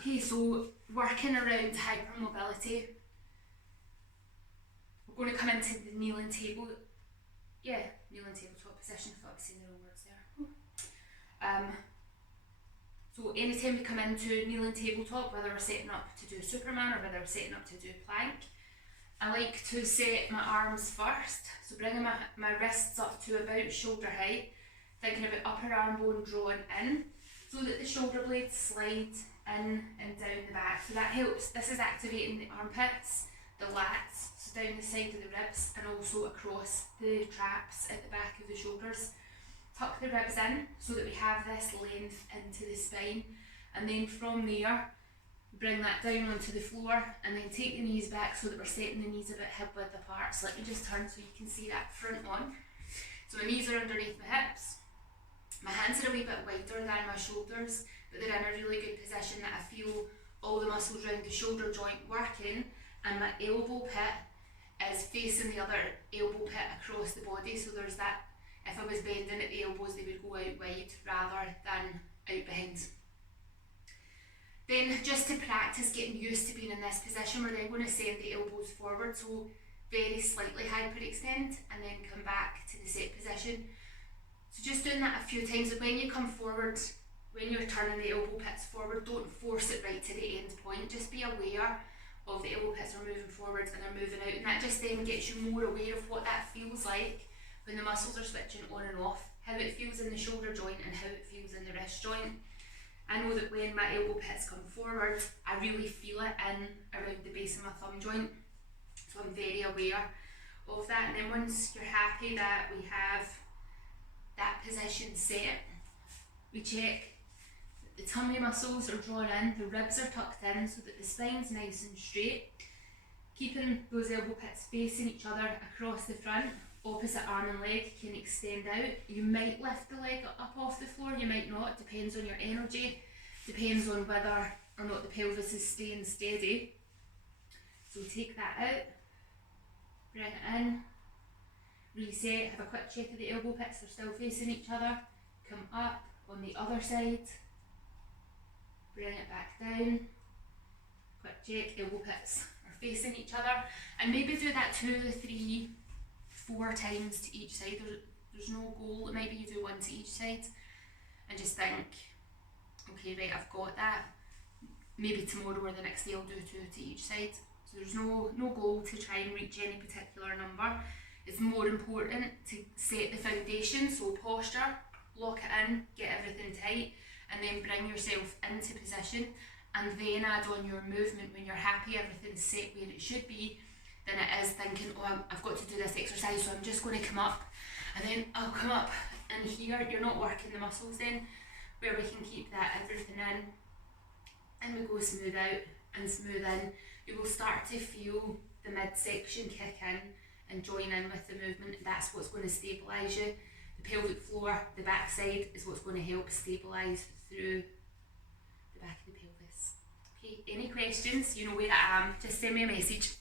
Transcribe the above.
Okay, so working around hypermobility, we're going to come into the kneeling table. Yeah, kneeling tabletop position. I thought I was saying the wrong words there. So anytime we come into kneeling tabletop, whether we're setting up to do Superman or whether we're setting up to do plank, I like to set my arms first. So bringing my wrists up to about shoulder height, thinking about upper arm bone drawn in, so that the shoulder blades slide in and down the back. So that helps. This is activating the armpits, the lats, so down the side of the ribs and also across the traps at the back of the shoulders. Tuck the ribs in so that we have this length into the spine, and then from there bring that down onto the floor and then take the knees back so that we're setting the knees a bit hip width apart. So let me just turn so you can see that front on. So my knees are underneath my hips. My hands are a wee bit wider than my shoulders, but they're in a really good position that I feel all the muscles around the shoulder joint working, and my elbow pit is facing the other elbow pit across the body. So there's that, if I was bending at the elbows, they would go out wide rather than out behind. Then just to practice getting used to being in this position, we're then going to send the elbows forward, so very slightly hyperextend and then come back to the set position. So just doing that a few times. When you come forward, when you're turning the elbow pits forward, don't force it right to the end point. Just be aware of the elbow pits are moving forward and they're moving out, and that just then gets you more aware of what that feels like when the muscles are switching on and off, how it feels in the shoulder joint and how it feels in the wrist joint. I know that when my elbow pits come forward, I really feel it in around the base of my thumb joint, so I'm very aware of that. And then once you're happy that we have that position set, we check that the tummy muscles are drawn in, the ribs are tucked in so that the spine's nice and straight, keeping those elbow pits facing each other across the front. Opposite arm and leg can extend out. You might lift the leg up off the floor, you might not, depends on your energy, depends on whether or not the pelvis is staying steady. So take that out, bring it in, reset, have a quick check of the elbow pits, they're still facing each other, come up on the other side, bring it back down, quick check, elbow pits are facing each other, and maybe do that 2, 3, 4 times to each side. There's no goal. Maybe you do 1 to each side and just think, okay, right, I've got that. Maybe tomorrow or the next day I'll do 2 to each side. So there's no goal to try and reach any particular number. It's more important to set the foundation, so posture, lock it in, get everything tight, and then bring yourself into position, and then add on your movement when you're happy, everything's set where it should be. Then it is thinking, oh, I've got to do this exercise, so I'm just going to come up, and then I'll come up, and here you're not working the muscles then, where we can keep that everything in, and we go smooth out and smooth in. You will start to feel the midsection kick in and join in with the movement. That's what's going to stabilise you. The pelvic floor, the back side, is what's going to help stabilise through the back of the pelvis. Okay, any questions? You know where I am, just send me a message.